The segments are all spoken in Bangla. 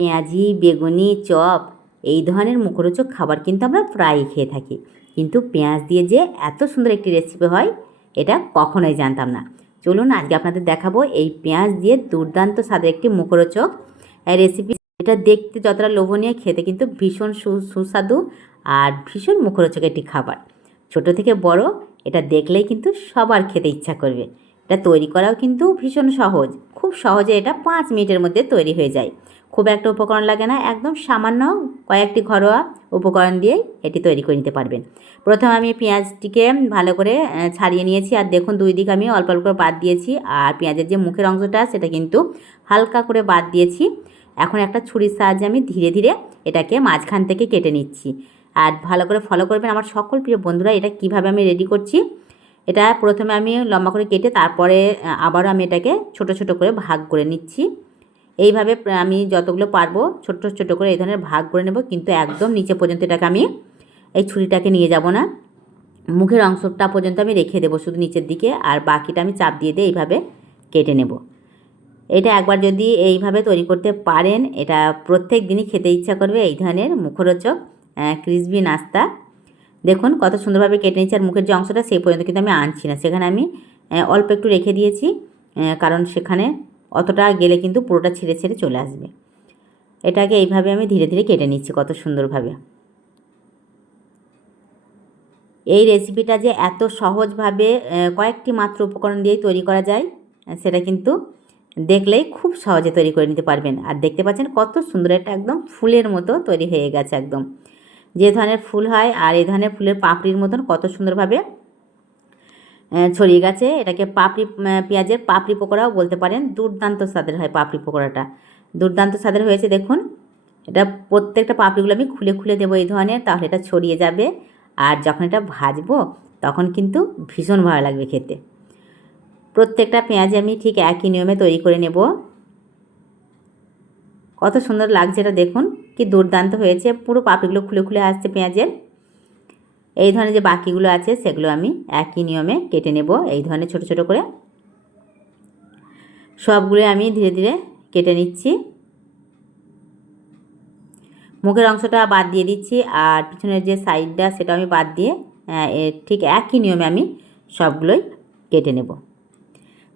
পেঁয়াজি, বেগুনি, চপ, এই ধরনের মুখরোচক খাবার কিন্তু আমরা প্রায়ই খেয়ে থাকি। কিন্তু পেঁয়াজ দিয়ে যে এত সুন্দর একটি রেসিপি হয়, এটা কখনোই জানতাম না। চলুন আজকে আপনাদের দেখাবো এই পেঁয়াজ দিয়ে দুর্দান্ত স্বাদের একটি মুখরোচক রেসিপি এটা দেখতে যতটা লোভনীয়, খেতে কিন্তু ভীষণ সুস্বাদু আর ভীষণ মুখরোচক একটি খাবার। ছোট থেকে বড়, এটা দেখলেই কিন্তু সবার খেতে ইচ্ছা করবে। এটা তৈরি করাও কিন্তু ভীষণ সহজ। খুব সহজে এটা পাঁচ মিনিটের মধ্যে তৈরি হয়ে যায়। খুব একটা উপকরণ লাগে না, একদম সামান্য কয়েকটি ঘরোয়া উপকরণ দিয়েই এটি তৈরি করে নিতে পারবেন। প্রথমে আমি পেঁয়াজটিকে ভালো করে ছাড়িয়ে নিয়েছি আর দেখুন দুই দিক আমি অল্প অল্প করে বাদ দিয়েছি আর পেঁয়াজের যে মুখের অংশটা সেটা কিন্তু হালকা করে বাদ দিয়েছি। এখন একটা ছুরির সাহায্যে আমি ধীরে ধীরে এটাকে মাঝখান থেকে কেটে নিচ্ছি। আর ভালো করে ফলো করবেন আমার সকল প্রিয় বন্ধুরা, এটা কীভাবে আমি রেডি করছি? এটা প্রথমে আমি লম্বা করে কেটে তারপরে আবারও আমি এটাকে ছোট ছোট করে ভাগ করে নিচ্ছি। এইভাবে আমি যতগুলো পারব ছোট ছোট করে এই ধরনের ভাগ করে নেব, কিন্তু একদম নিচে পর্যন্ত এটাকে আমি এই ছুরিটাকে নিয়ে যাব না। মুখের অংশটা পর্যন্ত আমি রেখে দেবো শুধু নিচের দিকে, আর বাকিটা আমি চাপ দিয়ে দিয়ে এইভাবে কেটে নেব। এটা একবার যদি এইভাবে তৈরি করতে পারেন, এটা প্রত্যেক দিনই খেতে ইচ্ছা করবে এই ধরনের মুখরোচক ক্রিসপি নাস্তা। দেখুন কত সুন্দরভাবে কেটে নিচ্ছি আর মুখের যে অংশটা সেই পর্যন্ত কিন্তু আমি আনছি না। সেখানে আমি অল্প একটু রেখে দিয়েছি কারণ সেখানে অতটা গেলে কিন্তু পুরোটা ছিঁড়ে ছিঁড়ে চলে আসবে। এটাকে এইভাবে আমি ধীরে ধীরে কেটে নিচ্ছি কত সুন্দরভাবে। এই রেসিপিটা যে এত সহজভাবে কয়েকটি মাত্র উপকরণ দিয়েই তৈরি করা যায় সেটা কিন্তু দেখলেই খুব সহজে তৈরি করে নিতে পারবেন। আর দেখতে পাচ্ছেন কত সুন্দর একটা একদম ফুলের মতো তৈরি হয়ে গেছে একদম। যে ধরনের ফুল হয় আর এই ধরনের ফুলের পাপড়ির মতন কত সুন্দরভাবে ছড়িয়ে গেছে। এটাকে পাপড়ি পেঁয়াজের পাপড়ি পকোড়াও বলতে পারেন। দুর্দান্ত স্বাদের হয় পাপড়ি পকোড়াটা। দুর্দান্ত স্বাদের হয়েছে, দেখুন। এটা প্রত্যেকটা পাপড়িগুলো আমি খুলে খুলে দেবো এই ধরনের, তাহলে এটা ছড়িয়ে যাবে। আর যখন এটা ভাজবো, তখন কিন্তু ভীষণ ভালো লাগবে খেতে। প্রত্যেকটা পেঁয়াজ আমি ঠিক একই নিয়মে তৈরি করে নেব। কত সুন্দর লাগছে এটা দেখুন, কি দুর্দান্ত হয়েছে। পুরো পাপড়িগুলো খুলে খুলে আসছে পেঁয়াজের। এই ধরনের যে বাকিগুলো আছে, সেগুলো আমি একই নিয়মে কেটে নেব। এই ধরনের ছোট ছোট করে সবগুলো আমি ধীরে ধীরে কেটে নিচ্ছি। মুখের অংশটা বাদ দিয়ে দিচ্ছি আর পিছনের যে সাইডটা সেটা আমি বাদ দিয়ে ঠিক একই নিয়মে আমি সবগুলোই কেটে নেব।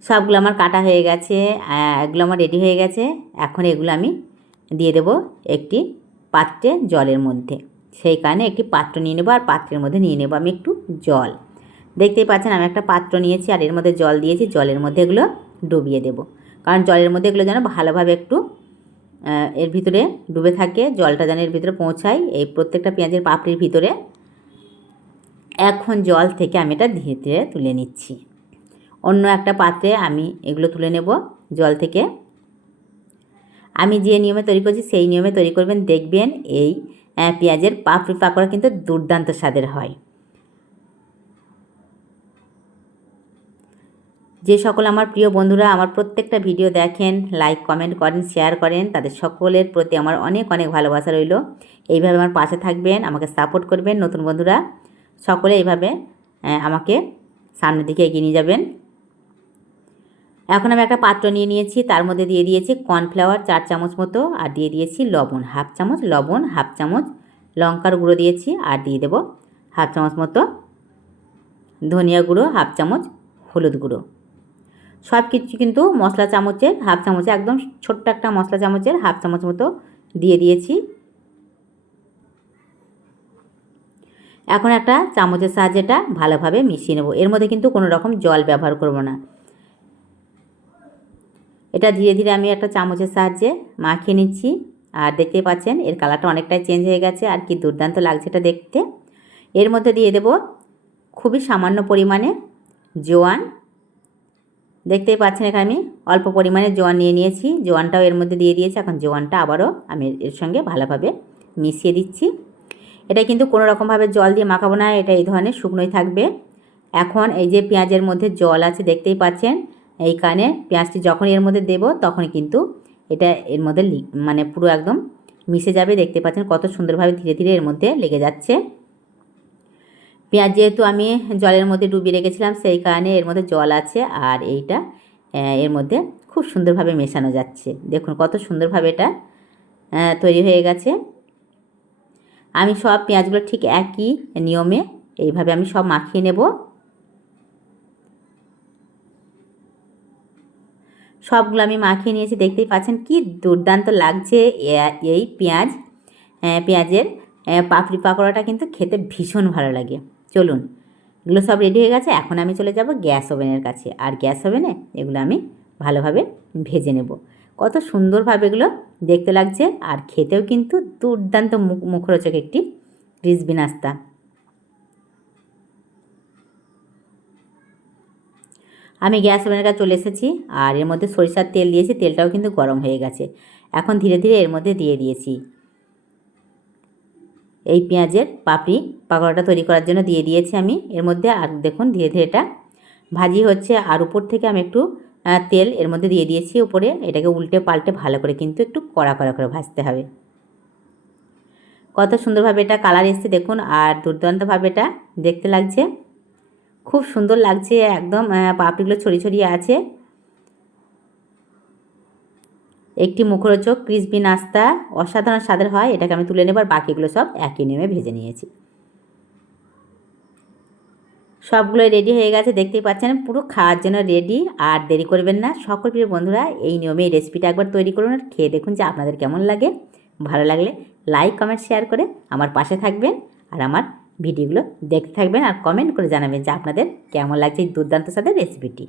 সবগুলো আমার কাটা হয়ে গেছে এগুলো আমার রেডি হয়ে গেছে। এখন এগুলো আমি দিয়ে দেব একটি পাত্রে জলের মধ্যে। সেই কারণে একটি পাত্র নিয়ে নেব আর পাত্রের মধ্যে নিয়ে নেব আমি একটু জল। দেখতেই পাচ্ছেন আমি একটা পাত্র নিয়েছি আর এর মধ্যে জল দিয়েছি, জলের মধ্যে এগুলো ডুবিয়ে দেব। কারণ জলের মধ্যে এগুলো যেন ভালোভাবে একটু এর ভিতরে ডুবে থাকে, জলটা যেন এর ভিতরে পৌঁছায়, এই প্রত্যেকটা পেঁয়াজের পাপড়ির ভিতরে। এখন জল থেকে আমি এটা ধীরে ধীরে তুলে নিচ্ছি। অন্য একটা পাত্রে আমি এগুলো তুলে নেব জল থেকে। আমি যে নিয়মে তৈরি করছি সেই নিয়মে তৈরি করবেন, দেখবেন এই পেঁয়াজের পাপড়ি পাকোড়া কিন্তু দুর্দান্ত স্বাদের হয়। যে সকল আমার প্রিয় বন্ধুরা আমার প্রত্যেকটা ভিডিও দেখেন লাইক কমেন্ট করেন শেয়ার করেন, তাদের সকলের প্রতি আমার অনেক অনেক ভালোবাসা রইল। এইভাবে আমার পাশে থাকবেন, আমাকে সাপোর্ট করবেন নতুন বন্ধুরা। সকলে এইভাবে আমাকে সামনের দিকে এগিয়ে নিয়ে যাবেন। এখন আমি একটা পাত্র নিয়ে নিয়েছি, তার মধ্যে দিয়ে দিয়েছি কর্নফ্লাওয়ার চার চামচ মতো, আর দিয়ে দিয়েছি লবণ, হাফ চামচ লবণ, হাফ চামচ লঙ্কার গুঁড়ো দিয়েছি, আর দিয়ে দেবো হাফ চামচ মতো ধনিয়া গুঁড়ো, হাফ চামচ হলুদ গুঁড়ো। সব কিছু কিন্তু মশলা চামচের, হাফ চামচে, একদম ছোট্ট একটা মশলা চামচের হাফ চামচ মতো দিয়ে দিয়েছি। এখন একটা চামচের সাহায্যে এটা ভালোভাবে মিশিয়ে নেব। এর মধ্যে কিন্তু কোনো রকম জল ব্যবহার করব না। এটা ধীরে ধীরে আমি একটা চামচের সাহায্যে মাখিয়ে নিচ্ছি। আর দেখতেই পাচ্ছেন, এর কালারটা অনেকটাই চেঞ্জ হয়ে গেছে। আর কি দুর্দান্ত লাগছে এটা দেখতে। এর মধ্যে দিয়ে দেব খুবই সামান্য পরিমাণে জোয়ান। দেখতেই পাচ্ছেন, এখানে আমি অল্প পরিমাণে জোয়ান নিয়ে নিয়েছি। জোয়ানটাও এর মধ্যে দিয়ে দিয়েছি। এখন জোয়ানটা আবারও আমি এর সঙ্গে ভালোভাবে মিশিয়ে দিচ্ছি। এটা কিন্তু কোনো রকমভাবে জল দিয়ে মাখাবো না। এটা এই ধরনের শুকনোই থাকবে। এখন এই যে পেঁয়াজের মধ্যে জল আছে, দেখতেই পাচ্ছেন এই কারণে পেঁয়াজটি যখন এর মধ্যে দেব তখন কিন্তু এটা এর মধ্যে মানে পুরো একদম মিশে যাবে। দেখতে পাচ্ছেন কত সুন্দরভাবে ধীরে ধীরে এর মধ্যে লেগে যাচ্ছে। পেঁয়াজ যেহেতু আমি জলের মধ্যে ডুবিয়ে রেখেছিলাম, সেই কারণে এর মধ্যে জল আছে আর এইটা এর মধ্যে খুব সুন্দরভাবে মেশানো যাচ্ছে। দেখুন কত সুন্দরভাবে এটা তৈরি হয়ে গেছে। আমি সব পেঁয়াজগুলো ঠিক একই নিয়মে এইভাবে আমি সব মাখিয়ে নেব। সবগুলো আমি মাখিয়ে নিয়েছি, দেখতেই পাচ্ছেন কি দুর্দান্ত লাগছে এই পেঁয়াজ পেঁয়াজের। পাপড়ি পাকোড়াটা কিন্তু খেতে ভীষণ ভালো লাগে। চলুন, এগুলো সব রেডি হয়ে গেছে, এখন আমি চলে যাব গ্যাস ওভেনের কাছে। আর গ্যাস ওভেনে এগুলো আমি ভালোভাবে ভেজে নেব। কত সুন্দরভাবে এগুলো দেখতে লাগছে, আর খেতেও কিন্তু দুর্দান্ত মুখ- মুখরোচক একটি ক্রিসবি নাস্তা। আমি গ্যাস ওভেনের চলে এসেছি আর এর মধ্যে সরিষার তেল দিয়েছি, তেলটাও কিন্তু গরম হয়ে গেছে। এখন ধীরে ধীরে এর মধ্যে দিয়ে দিয়েছি। এই পেঁয়াজের পাপড়ি পাকোড়াটা তৈরি করার জন্য দিয়ে দিয়েছি আমি। এর মধ্যে আর দেখুন ধীরে ধীরে এটা ভাজি হচ্ছে আর উপর থেকে আমি একটু তেল এর মধ্যে দিয়ে দিয়েছি উপরে। এটাকে উল্টে পাল্টে ভালো করে কিন্তু একটু কড়া কড়া করে ভাজতে হবে। কত সুন্দরভাবে এটা কালার এসছে দেখুন আর দুর্দান্তভাবে এটা দেখতে লাগছে। খুব সুন্দর লাগছে একদম পাপড়িগুলো ছড়িয়ে ছড়িয়ে আছে। একটি মুখরোচক ক্রিসপি নাস্তা অসাধারণ স্বাদের হয়, এটাকে আমি তুলে নেবার বাকিগুলো সব একই নিয়মে ভেজে নিয়েছি। সবগুলোই রেডি হয়ে গেছে, দেখতেই পাচ্ছেন, পুরো খাওয়ার জন্য রেডি আর দেরি করবেন না। সকল প্রিয় বন্ধুরা, এই নিয়মে এই রেসিপিটা একবার তৈরি করুন আর খেয়ে দেখুন যে আপনাদের কেমন লাগে। ভালো লাগলে লাইক কমেন্ট শেয়ার করে আমার পাশে থাকবেন। আর আমার ভিডিওগুলো দেখতে থাকবেন আর কমেন্ট করে জানাবেন যে আপনাদের কেমন লাগছে এই দুর্দান্ত সাথে রেসিপিটি